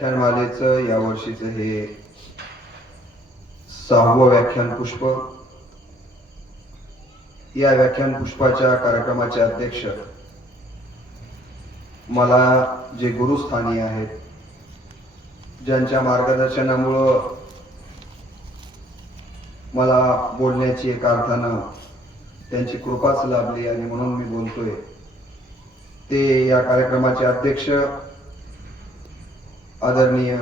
व्याख्यानमालेचं या वर्षीचं हे 6वं व्याख्यान पुष्प. या व्याख्यान पुष्पाच्या कार्यक्रमाचे अध्यक्ष मला जे गुरुस्थानी आहेत, ज्यांच्या मार्गदर्शनामुळं मला बोलण्याची एका अर्थानं त्यांची कृपाच लाभली आणि म्हणून मी बोलतोय, ते या कार्यक्रमाचे अध्यक्ष आदरणीय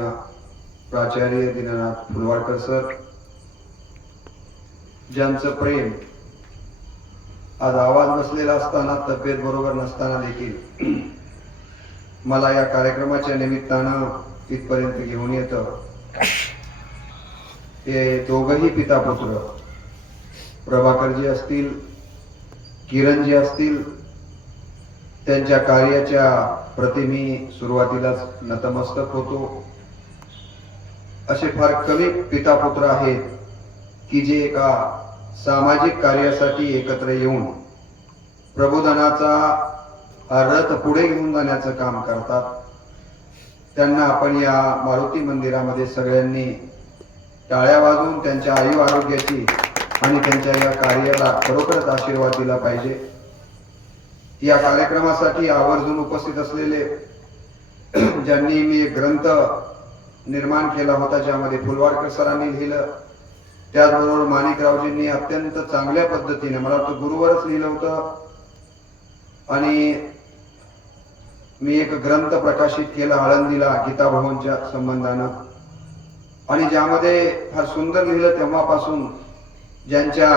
प्राचार्य दीनानाथ फुलवाडकर सर, ज्यांचं प्रेम आज आवाज बसलेला असताना, तब्येत बरोबर नसताना देखील मला या कार्यक्रमाच्या निमित्तानं इथपर्यंत घेऊन येतं. हे दोघही पिता पुत्र प्रभाकरजी असतील, किरणजी असतील, त्यांच्या कार्याच्या प्रति मी सुरुवातीलाच नतमस्तक होतो. असे फार कमी पिता पुत्र आहेत की जे एका सामाजिक कार्यासाठी एकत्र येऊन प्रबोधनाचा रथ पुढे घेऊन जाण्याचं काम करतात. त्यांना आपण या मारुती मंदिरामध्ये सगळ्यांनी टाळ्या वाजवून त्यांच्या आयु आरोग्याची आणि त्यांच्या या कार्याला खरोखरच आशीर्वाद दिला पाहिजे. या कार्यक्रमासाठी आवर्जून उपस्थित असलेले ज्यांनी मी एक ग्रंथ निर्माण केला होता, ज्यामध्ये फुलवाडकर सरांनी लिहिलं, त्याचबरोबर माणिकरावजींनी अत्यंत चांगल्या पद्धतीने, मला वाटतं गुरुवरच लिहिलं होतं, आणि मी एक ग्रंथ प्रकाशित केला आळंदीला गीता भवनच्या संबंधानं, आणि ज्यामध्ये फार सुंदर लिहिलं. तेव्हापासून ज्यांच्या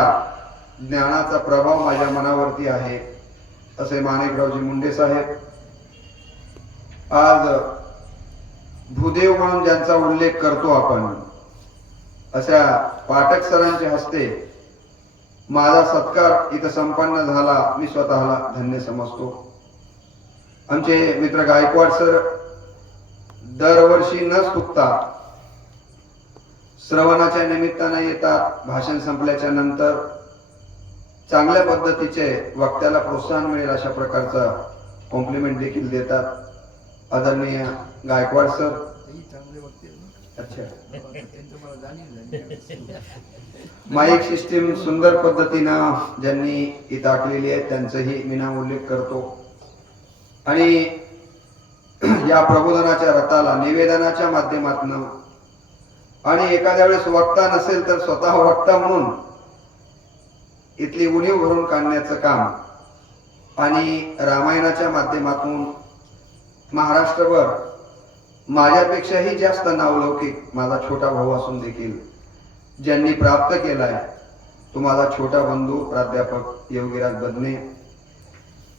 ज्ञानाचा प्रभाव माझ्या मनावरती आहे असे माणिकरावजी मुंडे साहेब, आज भूदेव म्हणून ज्यांचा उल्लेख करतो आपण, अशा पाठक सरांच्या हस्ते माझा सत्कार इथं संपन्न झाला. मी स्वतःला धन्य समजतो. आमचे मित्र गायकवाड सर दरवर्षी न चुकता श्रवणाच्या निमित्तानं येतात. भाषण संपल्याच्या नंतर चांगल्या पद्धतीचे वक्त्याला प्रोत्साहन मिळेल अशा प्रकारचा कॉम्प्लिमेंट देखील देतात. आदरणीय गायकवाड सर, अच्छा, माईक सिस्टीम सुंदर पद्धतीनं ज्यांनी इथं आखलेली आहे त्यांचाही मी नाव उल्लेख करतो. आणि या प्रबोधनाच्या रथाला निवेदनाच्या माध्यमातून आणि एखाद्या वेळेस वक्ता नसेल तर स्वतः वक्ता म्हणून इथली उणीव भरून काढण्याचं काम आणि रामायणाच्या माध्यमातून महाराष्ट्रभर माझ्यापेक्षाही जास्त नावलौकिक माझा छोटा भाऊ असून देखील ज्यांनी प्राप्त केलाय, तो माझा छोटा बंधू प्राध्यापक योगीराज बदने.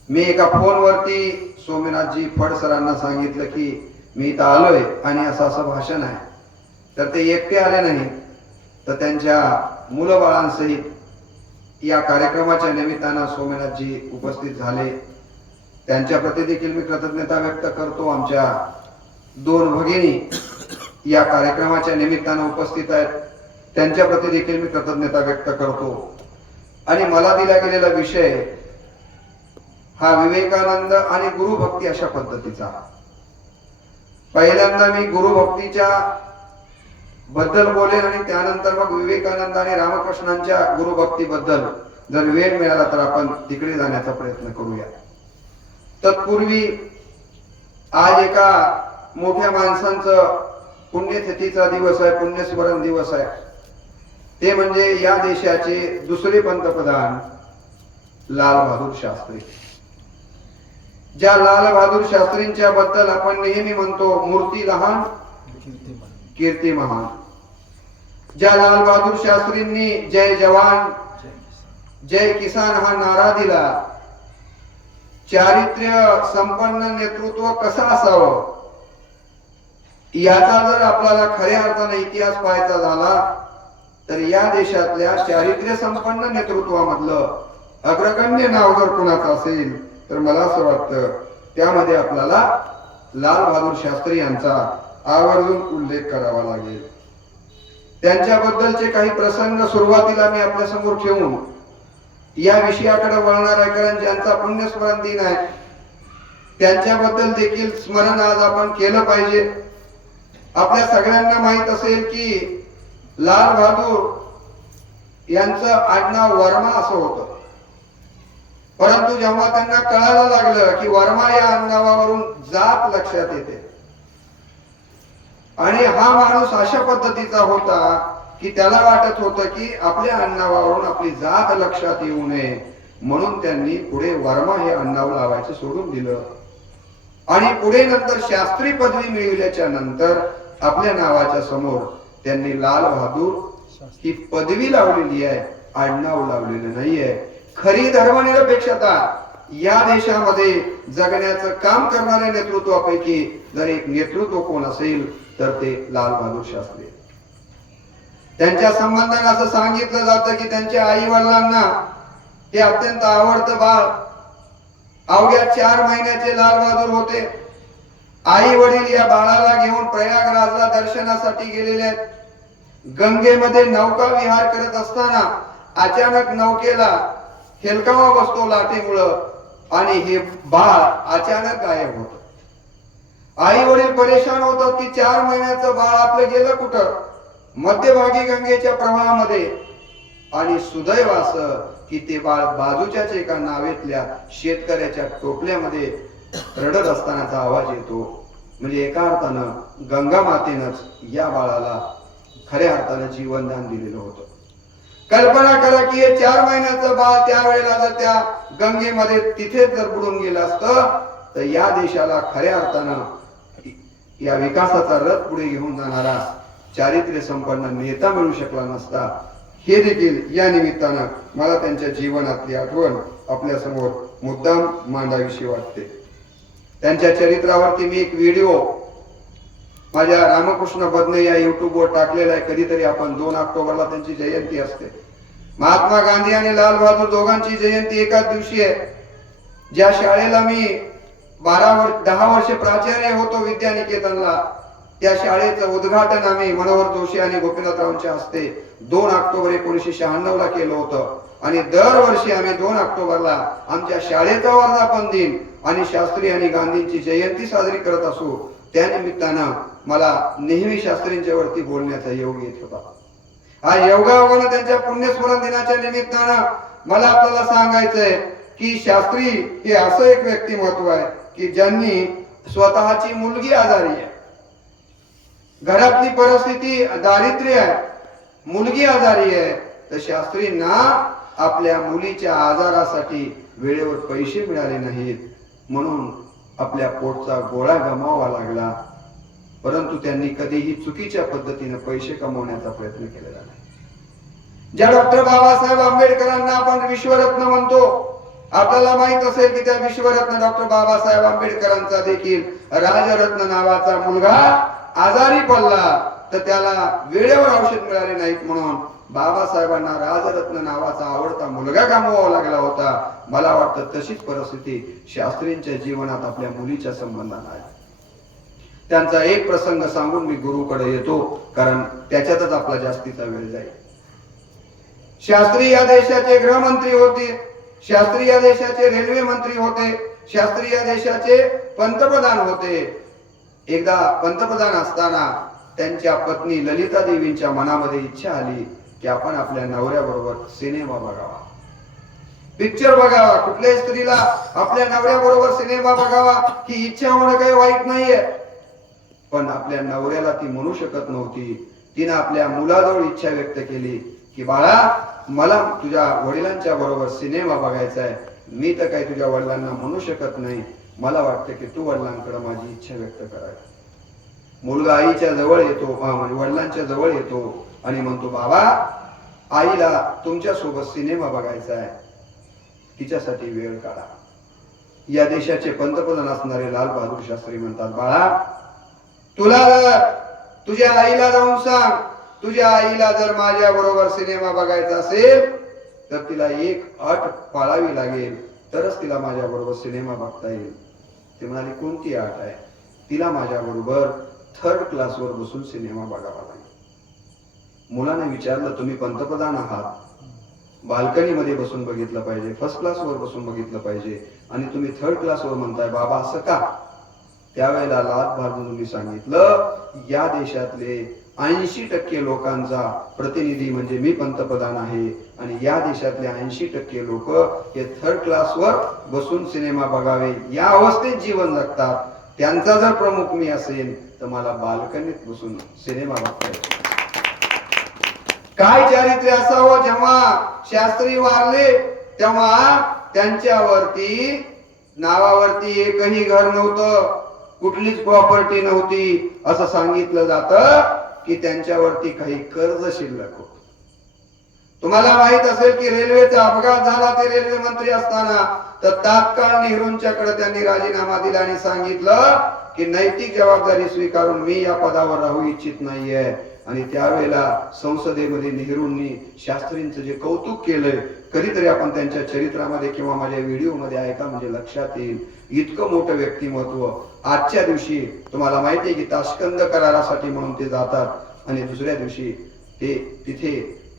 मी एका फोनवरती सोमनाथजी फड सरांना सांगितलं की मी इथं आलोय आणि असं असं भाषण आहे, तर ते एकटे आले नाही, तर त्यांच्या मुलबाळांसहित या कार्यक्रमाच्या निमित्तानं सोमनाथजी उपस्थित झाले. त्यांच्या प्रति देखील मी कृतज्ञता व्यक्त करतो. आमच्या 2 भगिनी या कार्यक्रमाच्या निमित्तानं उपस्थित आहेत, त्यांच्या प्रति देखील मी कृतज्ञता व्यक्त करतो. आणि मला दिला गेलेला विषय हा विवेकानंद आणि गुरुभक्ती अशा पद्धतीचा. पहिल्यांदा मी गुरुभक्तीच्या बद्दल बोलेन आणि त्यानंतर मग विवेकानंद आणि रामकृष्णांच्या गुरुभक्तीबद्दल जर वेळ मिळाला तर आपण तिकडे जाण्याचा प्रयत्न करूया. तत्पूर्वी आज एका मोठ्या माणसांचं पुण्यतिथीचा दिवस आहे, पुण्यस्मरण दिवस आहे. ते म्हणजे या देशाचे दुसरे पंतप्रधान लाल बहादूर शास्त्री. ज्या लाल बहादूर शास्त्रींच्या बद्दल आपण नेहमी म्हणतो मूर्ती लहान कीर्ती महान. ज्या लाल बहादूर शास्त्रींनी जय जवान जय किसान हा नारा दिला, चारित्र्य संपन्न नेतृत्व कसं असावं याचा जर आपल्याला खऱ्या अर्थाने इतिहास पाहायचा झाला तर या देशातल्या चारित्र्य संपन्न नेतृत्वामधलं अग्रगण्य नाव जर कुणाचं असेल तर मला असं वाटतं त्यामध्ये आपल्याला लाल बहादूर शास्त्री यांचा आवर्जून उल्लेख करावा लागेल. त्यांच्याबद्दलचे काही प्रसंग सुरुवातीला मी आपल्या समोर ठेवून या विषयाकडे वळणार आहे, कारण ज्यांचा पुण्यस्मरण दिन आहे त्यांच्याबद्दल देखील स्मरण आज आपण केलं पाहिजे. आपल्या सगळ्यांना माहित असेल की लाल बहादूर यांचं आडनाव वर्मा असं होतं, परंतु जेव्हा त्यांना कळायला लागलं की वर्मा या आडनावावरून जात लक्षात येते आणि हा माणूस अशा पद्धतीचा होता की त्याला वाटत होतं की आपल्या आडनावावरून आपली जात लक्षात येऊ नये, म्हणून त्यांनी पुढे वर्मा हे आडनाव लावायचं सोडून दिलं आणि पुढे नंतर शास्त्री पदवी मिळवल्याच्या नंतर आपल्या नावाच्या समोर त्यांनी लाल बहादूर ही पदवी लावलेली आहे, आडनाव लावलेलं नाहीये. खरी धर्मनिरपेक्षता या देशामध्ये जगण्याचं काम करणाऱ्या नेतृत्वापैकी जर एक नेतृत्व कोण असेल तर ते लाल बहादूर शास्त्री. त्यांच्या संबंधाने असं सांगितलं जातं की त्यांच्या आई वडिलांना ते अत्यंत आवडतं बाळ. अवघ्या 4 महिन्याचे लाल बहादूर होते. आई वडील या बाळाला घेऊन प्रयागराजला दर्शनासाठी गेलेले आहेत. गंगेमध्ये नौका विहार करत असताना अचानक नौकेला हेलकावा बसतो लाटेमुळं आणि हे बाळ अचानक गायब होत. आई वडील परेशान होतात की 4 महिन्याचं बाळ आपलं गेलं कुठं, मध्यभागी गंगेच्या प्रवाहामध्ये. आणि सुदैव असं की ते बाळ बाजूच्याच एका नावेतल्या शेतकऱ्याच्या टोपल्यामध्ये रडत असतानाचा आवाज येतो. म्हणजे एका अर्थानं गंगा मातेनंच या बाळाला खऱ्या अर्थानं जीवनदान दिलेलं होतं. कल्पना करा की हे 4 महिन्याचं बाळ त्यावेळेला जर त्या गंगेमध्ये तिथेच जर बुडून गेलं असतं तर या देशाला खऱ्या अर्थानं या विकासाचा रथ पुढे घेऊन जाणारा चारित्र्य संपन्न नेता मिळू शकला नसता. हे देखील या निमित्तानं मला त्यांच्या जीवनातली आठवण आपल्या समोर मुद्दाम मांडावीशी वाटते. त्यांच्या चरित्रावरती मी एक व्हिडिओ माझ्या रामकृष्ण बदने या युट्यूबवर टाकलेला आहे. कधीतरी आपण 2 ऑक्टोबरला त्यांची जयंती असते. महात्मा गांधी आणि लाल बहादूर दोघांची जयंती एकाच दिवशी आहे. ज्या शाळेला मी 10 वर्ष प्राचार्य होतो विद्यानिकेतनला, त्या शाळेचं उद्घाटन आम्ही मनोहर जोशी आणि गोपीनाथरावांच्या हस्ते 2 ऑक्टोबर 1996 ला केलं होतं. आणि दरवर्षी आम्ही 2 ऑक्टोबरला आमच्या शाळेचा वर्धापन दिन आणि शास्त्री आणि गांधींची जयंती साजरी करत असू. त्या निमित्तानं मला नेहमी शास्त्रींच्या वरती बोलण्याचा योग येत होता. आज योगायोगानं त्यांच्या पुण्यस्मरण दिनाच्या निमित्तानं मला आपल्याला सांगायचंय की शास्त्री हे असं एक व्यक्तिमत्व आहे की ज्यांनी स्वतःची मुलगी आजारी आहे, घरातली परिस्थिती दारिद्र्य आहे, मुलगी आजारी आहे, तर शास्त्रींना आपल्या मुलीच्या आजारासाठी वेळेवर पैसे मिळाले नाहीत म्हणून आपल्या पोटचा गोळा गमावा लागला. परंतु त्यांनी कधीही चुकीच्या पद्धतीने पैसे कमवण्याचा प्रयत्न केलेला नाही. ज्या डॉक्टर बाबासाहेब आंबेडकरांना आपण विश्वरत्न म्हणतो, आपल्याला माहित असेल की त्या विश्वरत्न डॉक्टर बाबासाहेब आंबेडकरांचा देखील राजरत्न नावाचा मुलगा आजारी पडला तर त्याला वेळेवर औषध मिळाले नाहीत म्हणून बाबासाहेबांना राजरत्न नावाचा आवडता मुलगा गमवावा लागला होता. मला वाटतं तशीच परिस्थिती शास्त्रींच्या जीवनात आपल्या मुलीच्या संबंधात आहे. त्यांचा एक प्रसंग सांगून मी गुरुकडे येतो, कारण त्याच्यातच आपला जास्तीचा वेळ जाईल. शास्त्री या देशाचे गृहमंत्री होते, शास्त्री या देशाचे रेल्वे मंत्री होते, शास्त्री या देशाचे पंतप्रधान होते. एकदा पंतप्रधान असताना त्यांच्या पत्नी ललिता देवींच्या मनामध्ये इच्छा आली की आपण आपल्या नवऱ्याबरोबर सिनेमा बघावा, पिक्चर बघावा. कुठल्याही स्त्रीला आपल्या नवऱ्याबरोबर सिनेमा बघावा ही इच्छा होणं काही वाईट नाहीये, पण आपल्या नवऱ्याला ती म्हणू शकत नव्हती. तिने आपल्या मुलाजवळ इच्छा व्यक्त केली की बाळा, मला तुझ्या वडिलांच्या बरोबर सिनेमा बघायचा आहे. मी तर काही तुझ्या वडिलांना म्हणू शकत नाही, मला वाटतं की तू वडिलांकडे माझी इच्छा व्यक्त करावी. मुलगा आईच्या जवळ येतो, म्हणजे वडिलांच्या जवळ येतो आणि म्हणतो बाबा, आईला तुमच्या सोबत सिनेमा बघायचा आहे, तिच्यासाठी वेळ काढा. या देशाचे पंतप्रधान असणारे लाल बहादूर शास्त्री म्हणतात बाळा, तुला तुझ्या आईला जाऊन सांग, तुझ्या आईला जर माझ्या बरोबर सिनेमा बघायचा असेल तर तिला एक अट पाळावी लागेल, तरच तिला माझ्या बरोबर सिनेमा बघता येईल. ते म्हणाले कोणती अट आहे? तिला माझ्या बरोबर 3rd क्लासवर बसून सिनेमा बघावा लागेल. मुलाने विचारलं तुम्ही पंतप्रधान आहात, बाल्कनीमध्ये बसून बघितलं पाहिजे, 1st क्लासवर बसून बघितलं पाहिजे आणि तुम्ही 3rd क्लासवर म्हणताय बाबा असं का? त्यावेळेला लाल बहादूरनी सांगितलं, या देशातले 80% लोकांचा प्रतिनिधी म्हणजे मी पंतप्रधान आहे आणि या देशातले 80% लोक हे थर्ड क्लासवर बसून सिनेमा बघावे या अवस्थेत जीवन जगतात. त्यांचा जर प्रमुख मी असेल तर मला बाल्कनीत बसून सिनेमा बघता येतो. काय चारित्र्य असावं. जेव्हा शास्त्री वारले तेव्हा त्यांच्यावरती नावावरती एकही घर नव्हतं, कुठलीच प्रॉपर्टी नव्हती. असं सांगितलं जातं की त्यांच्यावरती काही कर्ज शिल्लक होत. तुम्हाला माहित असेल की रेल्वेचा अपघात झाला ते रेल्वे मंत्री असताना, तर तात्काळ नेहरूंच्याकडे त्यांनी राजीनामा दिला आणि सांगितलं की नैतिक जबाबदारी स्वीकारून मी या पदावर राहू इच्छित नाहीये. आणि त्यावेळेला संसदेमध्ये नेहरूंनी शास्त्रींचं जे कौतुक केलंय, कधीतरी आपण त्यांच्या चरित्रामध्ये किंवा माझ्या व्हिडिओ मध्ये ऐका म्हणजे लक्षात येईल. इतकं मोठं व्यक्तिमत्व. आजच्या दिवशी तुम्हाला माहिती आहे की ताश्कंद करारासाठी म्हणून ते जातात आणि दुसऱ्या दिवशी ते तिथे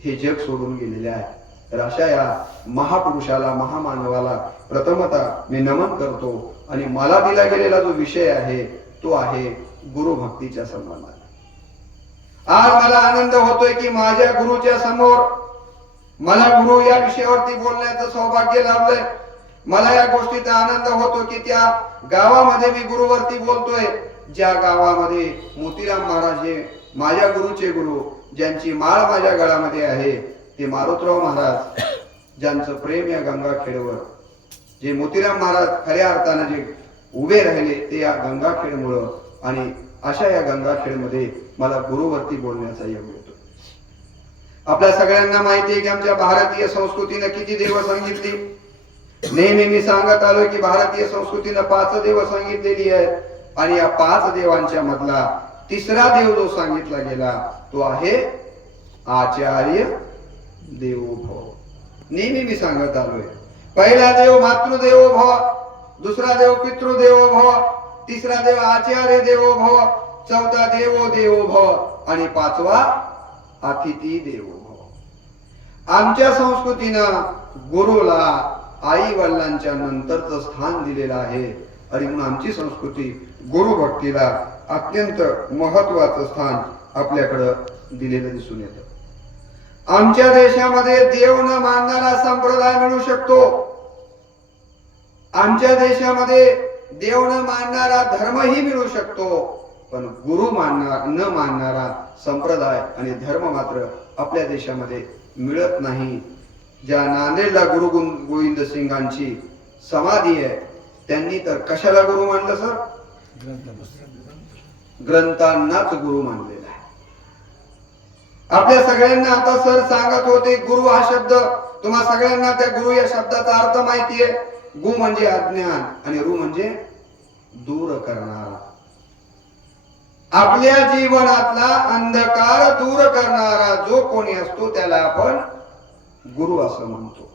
हे जग सोडून गेलेले आहे. तर अशा या महापुरुषाला, महामानवाला प्रथमतः मी नमन करतो. आणि मला दिला गेलेला जो विषय आहे तो आहे गुरुभक्तीच्या संबंधात. आज मला आनंद होतोय की माझ्या गुरुच्या समोर मला गुरु या विषयावरती बोलण्याचं सौभाग्य लाभलंय. मला या गोष्टीचा आनंद होतो की त्या गावामध्ये मी गुरुवरती बोलतोय, ज्या गावामध्ये मोतीराम महाराज हे माझ्या गुरुचे गुरु, ज्यांची माळ माझ्या गळामध्ये आहे, ते मारुतराव महाराज, ज्यांचं प्रेम या गंगाखेडवर, जे मोतीराम महाराज खऱ्या अर्थाने जे उभे राहिले ते या गंगाखेडमुळं. आणि अशा या गंगाखेडमध्ये मला गुरुवरती बोलण्याचा योग येतो. आपल्या सगळ्यांना माहिती आहे की आमच्या भारतीय संस्कृतीने किती देव सांगितली. नेहमी मी सांगत आलोय की भारतीय संस्कृतीने 5 देव सांगितलेली आहेत आणि या 5 देवांच्या मधला तिसरा देव जो सांगितला गेला तो आहे आचार्य देवो भव. नेहमी मी सांगत आलोय, पहिला देव मातृदेवो भव, दुसरा देव पितृदेवो भव, तिसरा देव आचार्य देवो भव, चौथा देवो देवो भव आणि 5वा अतिथी देवो भव. आमच्या संस्कृतीनं गुरुला आई वडिलांच्या नंतरचं स्थान दिलेलं आहे आणि म्हणून आमची संस्कृती गुरु भक्तीला अत्यंत महत्वाचं स्थान आपल्याकडं दिलेलं दिसून येतं. आमच्या देशामध्ये देव न मानणारा संप्रदाय मिळू शकतो. आमच्या देशामध्ये देव न मानणारा धर्मही मिळू शकतो, पण गुरु न मानणारा संप्रदाय आणि धर्म मात्र आपल्या देशामध्ये मिळत नाही. ज्या नांदेडला गुरु गोविंद सिंगांची समाधी आहे त्यांनी तर कशाला गुरु मानलं सर? ग्रंथांनाच गुरु मानलेला आहे. आपल्या सगळ्यांना आता सर सांगत होते गुरु हा शब्द, तुम्हा सगळ्यांना त्या गुरु या शब्दाचा अर्थ माहिती आहे. गु म्हणजे अज्ञान आणि रु म्हणजे दूर करणारा. आपल्या जीवनातला अंधकार दूर करणारा जो कोणी असतो त्याला आपण गुरु असं म्हणतो.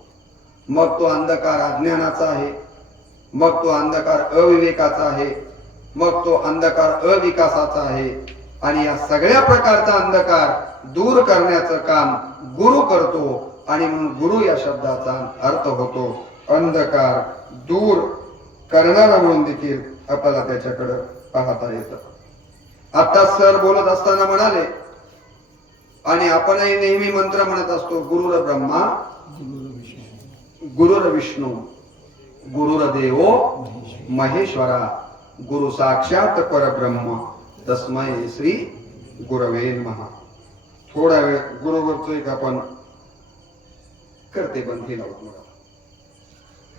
मग तो अंधकार अज्ञानाचा आहे, मग तो अंधकार अविवेकाचा आहे, मग तो अंधकार अविकासाचा आहे. आणि या सगळ्या प्रकारचा अंधकार दूर करण्याचं काम गुरु करतो आणि म्हणून गुरु या शब्दाचा अर्थ होतो अंधकार दूर करणारा म्हणून देखील आपल्याला त्याच्याकडे पाहता येतं. आता सर बोलत असताना म्हणाले आणि आपणही नेहमी मंत्र म्हणत असतो, गुरुर ब्रह्मा गुरुर विष्णू गुरुर्देवो महेश्वरा गुरु साक्षात परब्रह्म तस्मै श्री गुरवे नमः. थोडा वेळ गुरुवरचं एक आपण करते बंद लावतो.